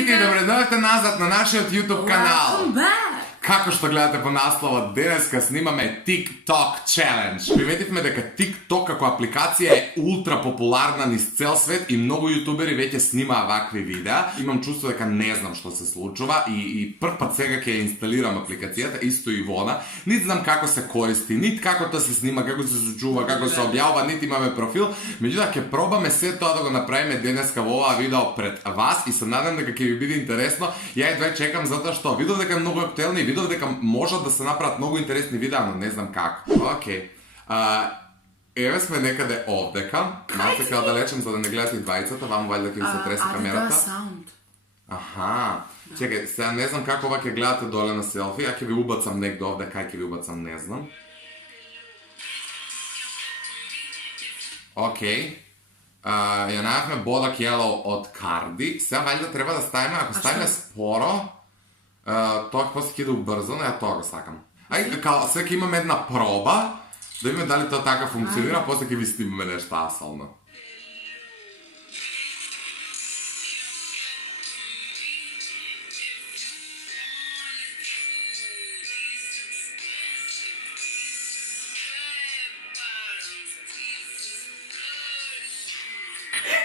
sviti, dobrodošli nazad na našem YouTube kanal. Welcome back! Kako što gledate po naslovu, deneska snimame TikTok Challenge. Primetite дека TikTok како апликација е ултра популарна низ цел свет и многу јутубери веќе снимаа вакви видеа. Имам чувство дека не знам што се случува и прв пат сега ќе ја инсталирам апликацијата, исто и вона. Нит знам како се користи, нит како тоа се снима, како се зачува, како се објавува, нит имаме профил. Меѓутоа ќе пробаме се тоа да го направиме денеска во оваа видео пред вас и се надам дека ќе ви биде интересно. Ја едва чекам затоа што видов дека е многу актуелно и видов дека можат да се направат многу интересни видеа, но не знам како. Океј. Еве сме некаде овдека. Малце као да лечем за да не гледате и двајцата, ваму вајде ќе ви се тресе камерата. Да, саунд. Аха. Чекај, сега не знам како ова ќе гледате доле на селфи, ја ќе ви убацам негде овде, кај ќе ви убацам, не знам. Океј. Ја најавме Bodak Yellow од Cardi. Сега вајде треба да ставиме, ако ставиме споро, тоа после ќе иде убрзано, ја тоа го сакам. Ајде, као сега имаме една проба, да видиме дали тоа така функционира, после ќе ви снимаме нешто асално.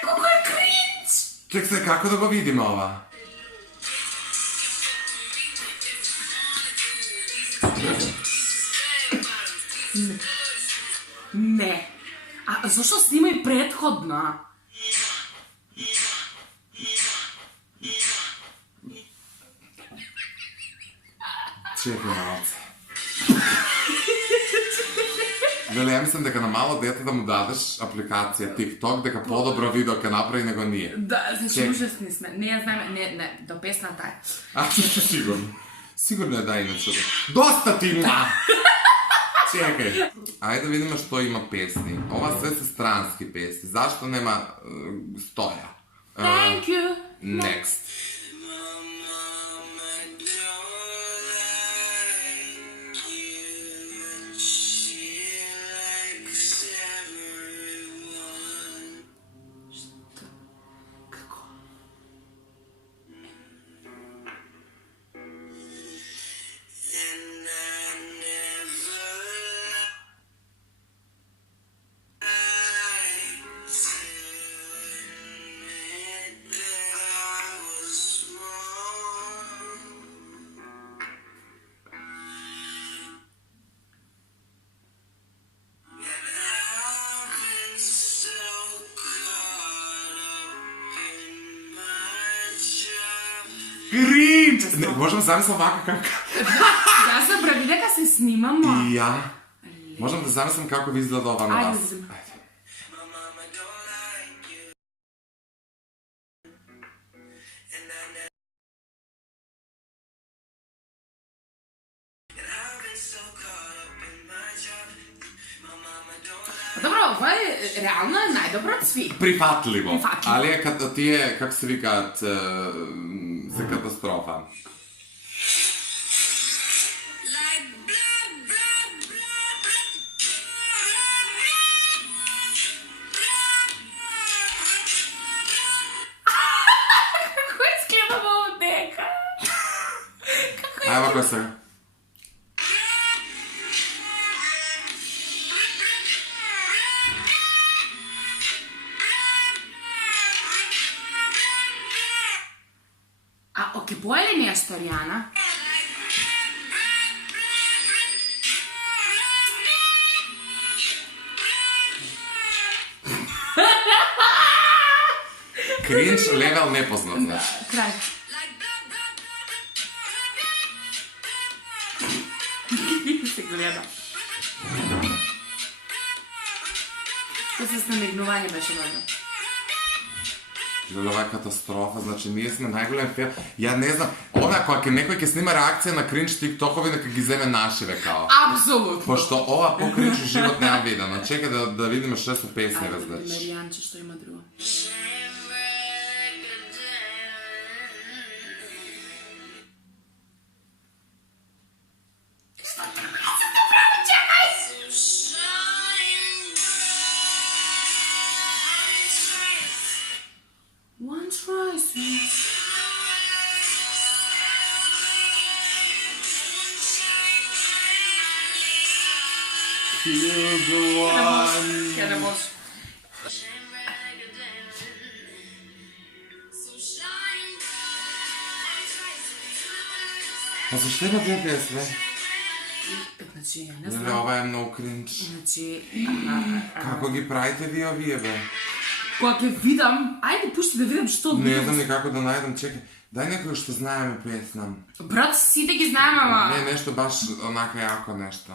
Колко е кринч! Чек се, како да го видиме ова? Не. А зашто снима и предходна? Чекај малце. Вели, ја мислам дека на мало дете да му дадеш апликација TikTok, дека подобро видео ќе направи него ние. Да, значи ужасни сме. Не ја знаеме, не, до песната е. Сигурно. Сигурно е да иначе. Доста ти има! Чекај. Ајде да видиме што има песни. Ова се се странски песни. Зашто нема стоја? Thank you. Next. Како? Кринч! Можам да замислам вака како... Ја забрави дека се снимамо. И ја. Можам да замислам како ви изгледа ова на вас. Ајде. Добро, ова е реално е најдобро цвит. Прифатливо. Прифатливо. Али е като тие, како се викаат, за катастрофа. Како изгледа во дека? Ајде вако сега. А оке боја ли нешто, Ријана? Кринч левел непознат, значи. Крај. Се гледа. Што се намигнување беше много. Ова е катастрофа, значи ние сме најголем фейл. Ја не знам, ова кога некој ќе снима реакција на кринч тиктокови, нека ги земе нашиве као. Апсолутно. Пошто ова по кринч живот неа видено. Чекај да видиме што се песни значи. Меријанче што има друго. Feel the one. Ja ne možeš. А защо има тия песме? Значи, ja ne Нали, znam. ова е много кринч. Значи, Како ги правите вие, бе? кога ќе видам, ајде пушти да видам што Не знам ни како да најдам, чекай. Дај некој што знаеме песна. Брат, сите ги знаем, ама... Не, нешто баш онака јако нешто.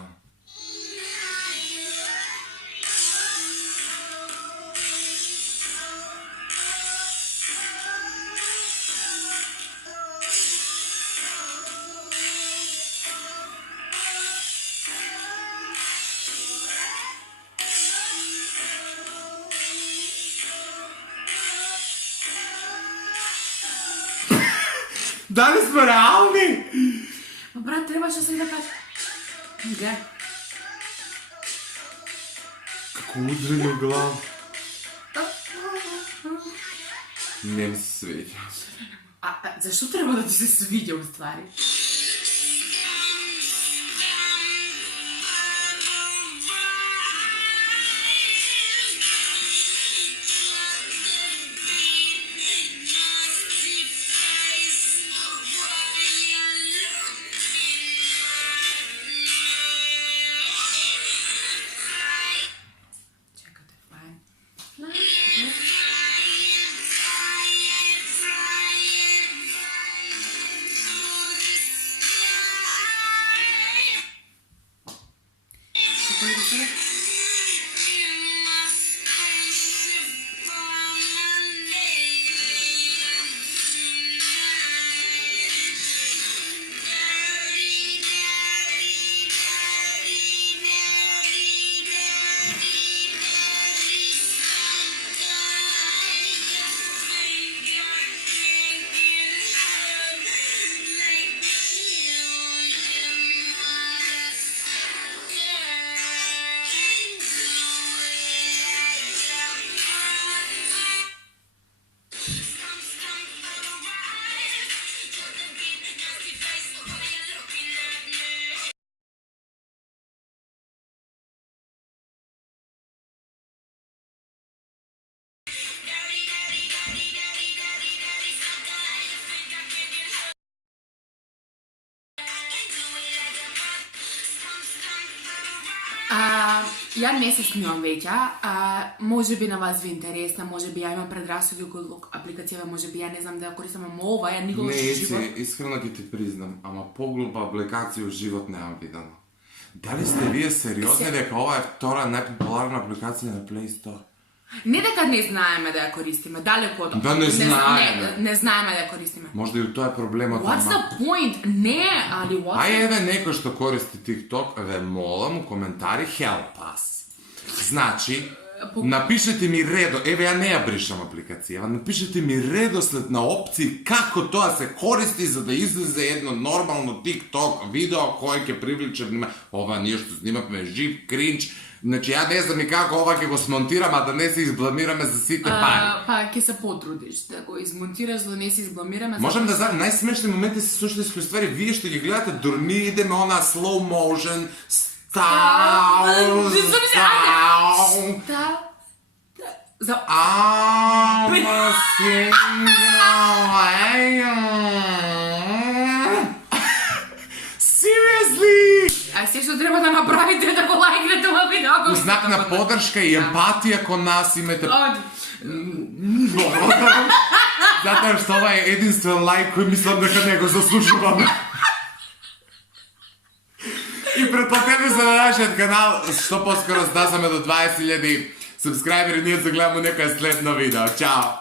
Дали сме реални? Брат, требаше се да кажа. Ге. Како удрени у глава. Не ми се свеќа. Зашто треба да ти се свиѓа, у ствари? Чекате, фајн. Што да се? Ја не се снимам веќе, може би на вас ви интересна, може би ја имам предрасуди околу апликацијава, може би ја не знам да ја користам, ама ова ја никогаш Не, во живот. Ици, искрено ги ти признам, ама поглупа апликација у живот немам видено. Дали сте вие сериозни дека ова е втора најпопуларна апликација на Play Store? Не дека не знаеме да ја користиме, далеко од... Да не знаеме. Не знаеме да ја користиме. Можда и тоа е проблемот. What's the point? Не, али what's Ај the... еве некој што користи TikTok, ве молам у коментари help us. Значи, напишете ми еве ја не ја бришам апликацијава, напишете ми редослед на опции како тоа се користи за да излезе едно нормално TikTok видео кој ќе привлече внимание. Ова ние што снимавме жив кринч. Значи ја не знам и како ова ќе го смонтирам, а да не се избламираме за сите пари. Па ќе се потрудиш да го измонтираш, да не се избламираме. Можам да знам, најсмешни моменти се суштински ствари, вие што ги гледате, дури ние идеме она slow motion, За... Seriously! А се што треба да направите да го лајкнете ова видео. У знак на подршка и емпатија кон нас имате... Затоа што ова е единствен лајк кој мислам дека не го заслужуваме. И претплатете се на нашиот канал, што поскоро стасаме до 20,000 субскрайбери, ние се гледаме некоја следно видео. Чао!